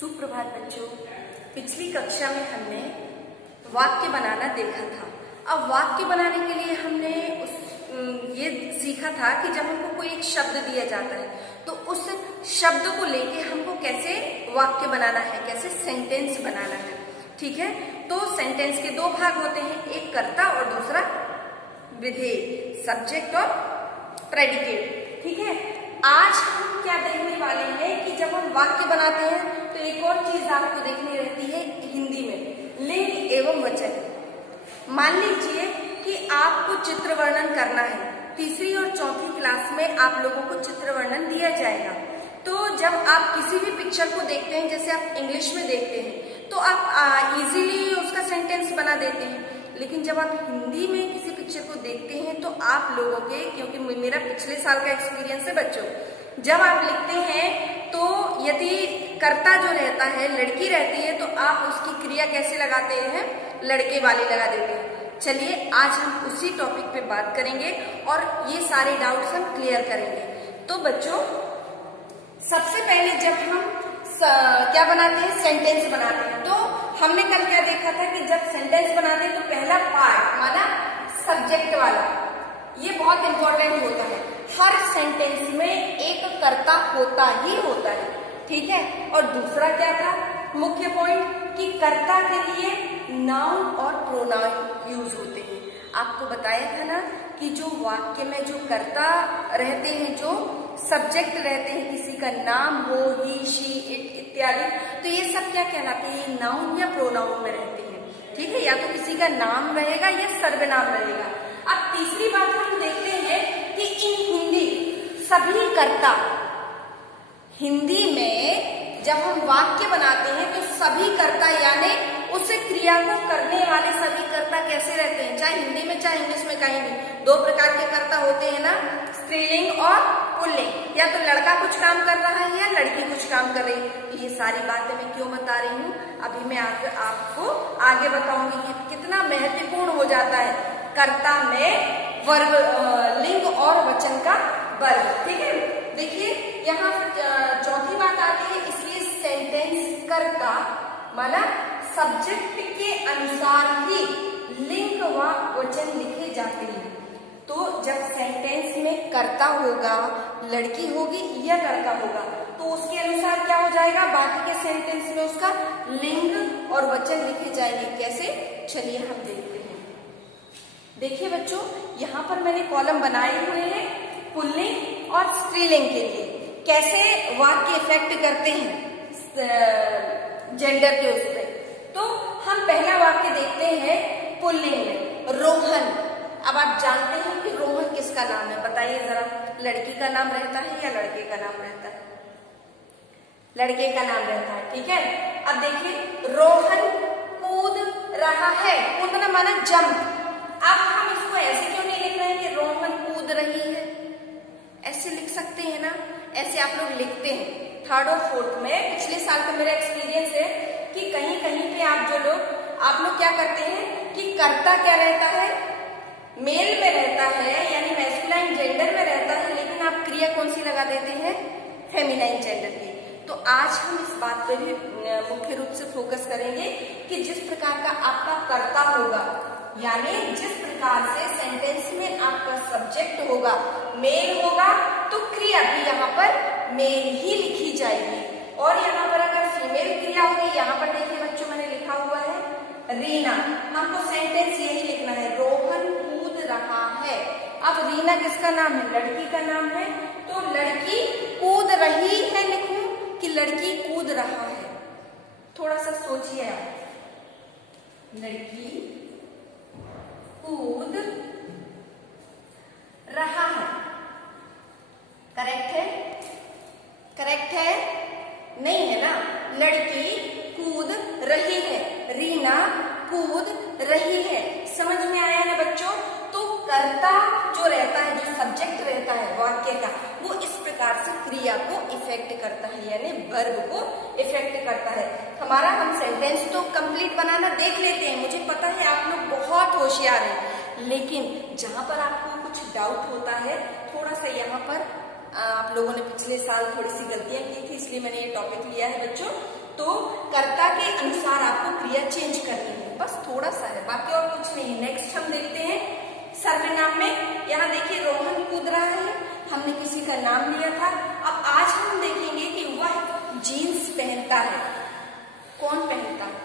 सुप्रभात बच्चों। पिछली कक्षा में हमने वाक्य बनाना देखा था। अब वाक्य बनाने के लिए हमने ये सीखा था कि जब हमको कोई एक शब्द दिया जाता है तो उस शब्द को लेके हमको कैसे वाक्य बनाना है, कैसे सेंटेंस बनाना है। ठीक है, तो सेंटेंस के दो भाग होते हैं, एक कर्ता और दूसरा विधेय, सब्जेक्ट और प्रेडिकेट। ठीक है, आज हम क्या देखने वाले हैं कि जब हम वाक्य बनाते हैं तो एक और चीज आपको देखनी रहती है हिंदी में, लिंग एवं वचन। मान लीजिए कि आपको चित्र वर्णन करना है, तीसरी और चौथी क्लास में आप लोगों को चित्र वर्णन दिया जाएगा। तो जब आप किसी भी पिक्चर को देखते हैं, जैसे आप इंग्लिश में देखते हैं तो आप इजीली उसका सेंटेंस बना देते हैं, लेकिन जब आप हिंदी में किसी पिक्चर को देखते हैं तो आप लोगों के, क्योंकि मेरा पिछले साल का एक्सपीरियंस है बच्चों, जब आप लिखते हैं तो यदि कर्ता जो रहता है लड़की रहती है तो आप उसकी क्रिया कैसे लगाते हैं, लड़के वाली लगा देते हैं। चलिए आज हम उसी टॉपिक पे बात करेंगे और ये सारे डाउट्स हम क्लियर करेंगे। तो बच्चों सबसे पहले जब हम क्या बनाते हैं, सेंटेंस बनाते हैं, तो हमने कल क्या देखा था कि जब सेंटेंस बनाते हैं तो पहला पार्ट माना सब्जेक्ट वाला, ये बहुत इंपॉर्टेंट होता है। हर सेंटेंस में एक कर्ता होता ही होता है। ठीक है, और दूसरा क्या था मुख्य पॉइंट कि कर्ता के लिए नाउन और प्रोनाउन यूज होते हैं। आपको बताया था ना कि जो वाक्य में जो कर्ता रहते हैं, जो सब्जेक्ट रहते हैं, किसी का नाम हो, ही, शी, इट इत्यादि, तो ये सब क्या कहलाते हैं, ये नाउन या प्रोनाउन में रहते हैं। ठीक है, या तो किसी का नाम रहेगा या सर्वनाम रहेगा। अब तीसरी बात हम देखते हैं कि इन हिंदी सभी कर्ता, हिंदी में जब हम वाक्य बनाते हैं तो सभी कर्ता यानी उस क्रिया को करने वाले सभी कर्ता कैसे रहते हैं, चाहे हिंदी में चाहे इंग्लिश में, कहीं भी दो प्रकार के कर्ता होते हैं ना, स्त्रीलिंग और पुल्लिंग। या तो लड़का कुछ काम कर रहा है या लड़की कुछ काम कर रही है। तो ये सारी बातें मैं क्यों बता रही हूँ, अभी मैं आपको आगे बताऊंगी कि कितना महत्वपूर्ण हो जाता है कर्ता में वर्ग, लिंग और वचन का वर्ग। ठीक है, देखिए यहाँ चौथी बात आती है, इसलिए सेंटेंस कर्ता माना सब्जेक्ट के अनुसार ही लिंग व वचन लिखे जाते हैं। तो जब सेंटेंस में कर्ता होगा, लड़की होगी या लड़का होगा, तो उसके अनुसार क्या हो जाएगा, बाकी के सेंटेंस में उसका लिंग और वचन लिखे जाएंगे। कैसे, चलिए हम देखते हैं। देखिए बच्चों, यहाँ पर मैंने कॉलम बनाए हुए हैं पुल्लिंग और स्त्रीलिंग के लिए, कैसे वाक्य इफेक्ट करते हैं जेंडर के उस पर। तो हम पहला वाक्य देखते हैं पुल्लिंग में, रोहन। अब आप जानते हैं कि रोहन किसका नाम है, बताइए जरा, लड़की का नाम रहता है या लड़के का नाम रहता है, लड़के का नाम रहता है। ठीक है, अब देखिए रोहन कूद रहा है, कूदना माना जंप। अब हम इसको ऐसे क्यों नहीं लिख रहे हैं कि रोहन कूद रही है, ऐसे लिख सकते हैं ना, ऐसे आप लोग लिखते हैं थर्ड और फोर्थ में। पिछले साल का मेरा एक्सपीरियंस है कि कहीं कहीं पे आप लोग क्या करते हैं कि कर्ता क्या रहता है, मेल में रहता है यानी मैस्कुलाइन जेंडर में रहता है, लेकिन आप क्रिया कौन सी लगा देते हैं, फेमिनाइन जेंडर की। तो आज हम इस बात पर भी मुख्य रूप से फोकस करेंगे कि जिस प्रकार का आपका कर्ता होगा, यानी जिस प्रकार से सेंटेंस में आपका सब्जेक्ट होगा, मेल होगा, तो क्रिया भी यहाँ पर मेल ही लिखी जाएगी। और यहाँ पर अगर फीमेल क्रिया होगी, यहाँ पर देखिए बच्चों मैंने लिखा हुआ है रीना, हमको सेंटेंस यही लिखना है, रोहन कूद रहा है। अब रीना किसका नाम है, लड़की का नाम है, तो लड़की कूद रही है लिखूं कि लड़की कूद रहा है, थोड़ा सा सोचिए आप, लड़की कूद रहा है, करेक्ट है, करेक्ट है, नहीं है ना, लड़की कूद रही है, रीना कूद रही है। समझ में आया ना बच्चों। तो कर्ता जो रहता है, जो सब्जेक्ट रहता है वाक्य का, वो इस प्रकार से क्रिया को इफेक्ट करता है, यानी वर्ब को इफेक्ट करता है। हमारा हम सेंटेंस तो कंप्लीट बनाना देख लेते हैं, मुझे पता है आप लोग बहुत होशियार हैं, लेकिन जहां पर आपको कुछ डाउट होता है, थोड़ा सा यहाँ पर आप लोगों ने पिछले साल थोड़ी सी गलतियां की थी, इसलिए मैंने ये टॉपिक लिया है बच्चों। तो कर्ता के अनुसार आपको क्रिया चेंज करनी है, बस थोड़ा सा है, बाकी और कुछ नहीं। नेक्स्ट हम देखते हैं सर्वनाम में। यहाँ देखिए रोहन कूद रहा है, हमने किसी का नाम लिया था। अब आज हम देखेंगे कि वह जीन्स पहनता है। कौन पहनता है?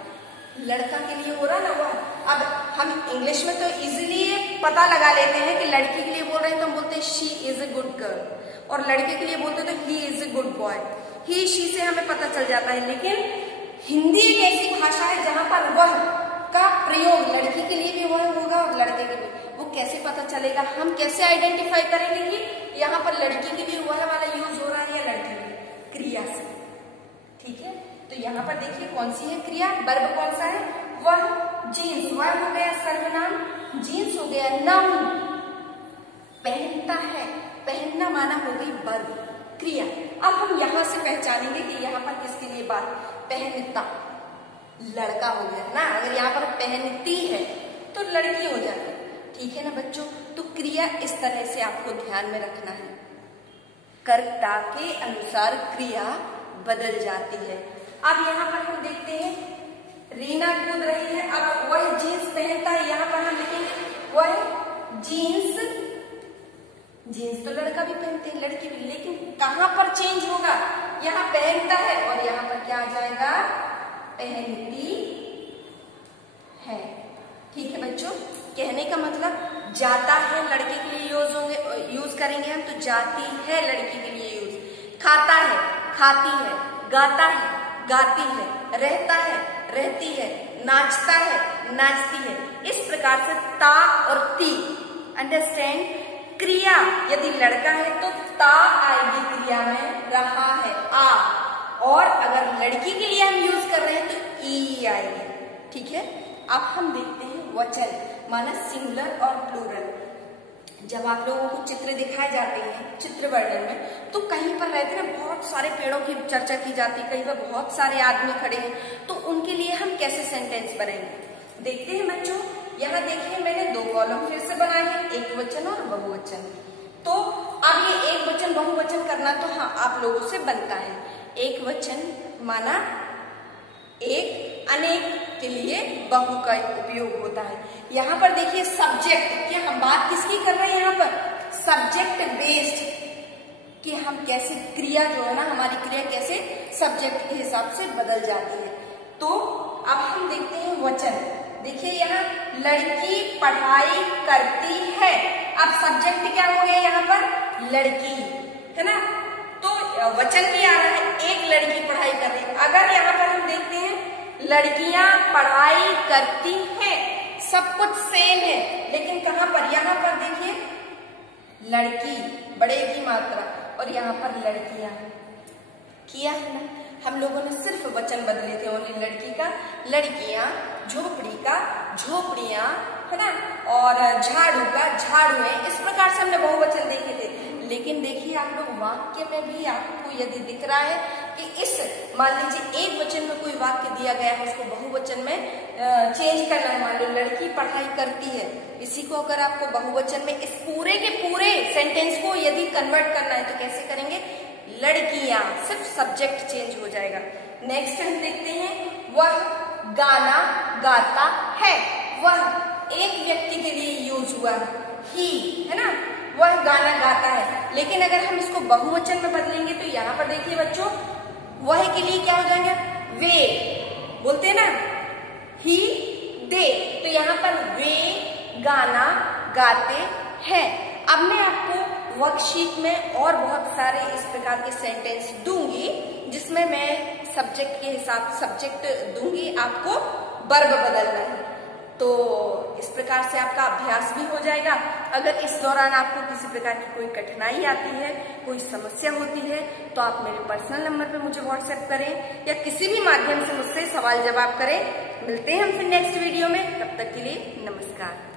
लड़का के लिए हो रहा ना वह। अब हम इंग्लिश में तो इजीली पता लगा लेते हैं कि लड़की के लिए बोल रहे हैं तो हम बोलते हैं she is a good girl, और लड़के के लिए बोलते हैं तो he is a good boy. He she से हमें पता चल जाता है, लेकिन हिंदी एक ऐसी भाषा है जहां पर वह का प्रयोग लड़की के लिए भी वह होगा और लड़के के लिए। वो कैसे पता चलेगा? हम कैसे आइडेंटिफाई करेंगे कि यहाँ पर लड़की के लिए वह वाला यूज हो रहा है या लड़की के लिए? क्रिया से। ठीक है, तो यहाँ पर देखिए कौन सी है क्रिया, वर्ब कौन सा है? वह जीन्स, वह हो गया सर्वनाम, जीन्स हो गया नाउन। पहनता है, पहनना माना हो गई वर्ब, क्रिया। अब हम यहाँ से पहचानेंगे कि यहाँ पर किसके लिए बात? पहनता, लड़का हो गया ना। अगर यहाँ पर पहनती है तो लड़की हो जाती है। ठीक है ना बच्चों? तो क्रिया इस तरह से आपको ध्यान में रखना है, कर्ता के अनुसार क्रिया बदल जाती है। अब यहाँ पर हम देखते हैं रीना कूद रही है। अब वह जीन्स पहनता है, यहाँ पर हम लिखेंगे वह जीन्स। जीन्स तो लड़का भी पहनते हैं, लड़की भी, लेकिन कहां पर चेंज होगा? यहाँ पहनता है और यहाँ पर क्या आ जाएगा? पहनती है। ठीक है बच्चों, कहने का मतलब जाता है लड़के के लिए यूज करेंगे हम, तो जाती है लड़की के लिए यूज। खाता है, खाती है, गाता है, गाती है, रहता है, रहती है, नाचता है, नाचती है। इस प्रकार से ता और ती, अंडरस्टैंड? क्रिया यदि लड़का है तो ता आएगी क्रिया में, रहा है आ, और अगर लड़की के लिए हम यूज कर रहे हैं तो ई आएगी। ठीक है, अब हम देखते हैं वचन, माना सिंगुलर और प्लूरल। जब आप लोगों को चित्र दिखाए जाते हैं चित्र वर्णन में, तो कहीं पर रहते हैं बहुत सारे पेड़ों की चर्चा की जाती है, कहीं पर बहुत सारे आदमी खड़े हैं, तो उनके लिए हम कैसे सेंटेंस बनाएंगे? देखते हैं बच्चों, यहाँ देखिए मैंने दो कॉलम फिर से बनाए हैं, एक वचन और बहुवचन। तो अब ये एक वचन बहुवचन करना तो हाँ आप लोगों से बनता है। एक वचन माना एक, अनेक के लिए बहु का उपयोग होता है। यहाँ पर देखिए सब्जेक्ट, क्या हम बात किसकी कर रहे हैं? यहाँ पर सब्जेक्ट बेस्ड, कि हम कैसे क्रिया जो है ना, हमारी क्रिया कैसे सब्जेक्ट के हिसाब से बदल जाती है। तो अब हम देखते हैं वचन। देखिए यहाँ लड़की पढ़ाई करती है। अब सब्जेक्ट क्या हो गया यहाँ पर? लड़की, है ना? तो वचन भी आ रहा है, एक लड़की पढ़ाई कर रही है। अगर यहाँ पर हम देखते हैं लड़कियां पढ़ाई करती हैं, सब कुछ सेम है, लेकिन कहाँ पर? यहाँ पर देखिए लड़की बड़े की मात्रा और यहाँ पर लड़कियां किया है ना। हम लोगों ने सिर्फ वचन बदले थे, ओनली लड़की का लड़कियां, झोपड़ी का झोपड़ियां, है ना, और झाड़ू का झाड़ू है। इस प्रकार से हमने बहुवचन देखे थे। लेकिन देखिए आप लोग वाक्य में भी आपको यदि दिख रहा है कि इस, मान लीजिए एक वचन में कोई वाक्य दिया गया है, इसको बहुवचन में चेंज करना है। मान लो लड़की पढ़ाई करती है, इसी को अगर आपको बहुवचन में इस पूरे के पूरे सेंटेंस को यदि कन्वर्ट करना है तो कैसे करेंगे? लड़कियां, सिर्फ सब्जेक्ट चेंज हो जाएगा। नेक्स्ट हम देखते हैं वह गाना गाता है। वह एक व्यक्ति के लिए यूज हुआ है, ही, है ना, वह गाना गाता है। लेकिन अगर हम इसको बहुवचन में बदलेंगे तो यहाँ पर देखिए बच्चों, वह के लिए क्या हो जाएंगे? वे, बोलते हैं ना ही, दे, तो यहाँ पर वे गाना गाते हैं। अब मैं आपको वर्कशीट में और बहुत सारे इस प्रकार के सेंटेंस दूंगी, जिसमें मैं सब्जेक्ट के हिसाब सब्जेक्ट दूंगी, आपको वर्ब बदलना है। तो इस प्रकार से आपका अभ्यास भी हो जाएगा। अगर इस दौरान आपको किसी प्रकार की कोई कठिनाई आती है, कोई समस्या होती है, तो आप मेरे पर्सनल नंबर पे मुझे व्हाट्सएप करें या किसी भी माध्यम से मुझसे सवाल जवाब करें। मिलते हैं हम फिर नेक्स्ट वीडियो में, तब तक के लिए नमस्कार।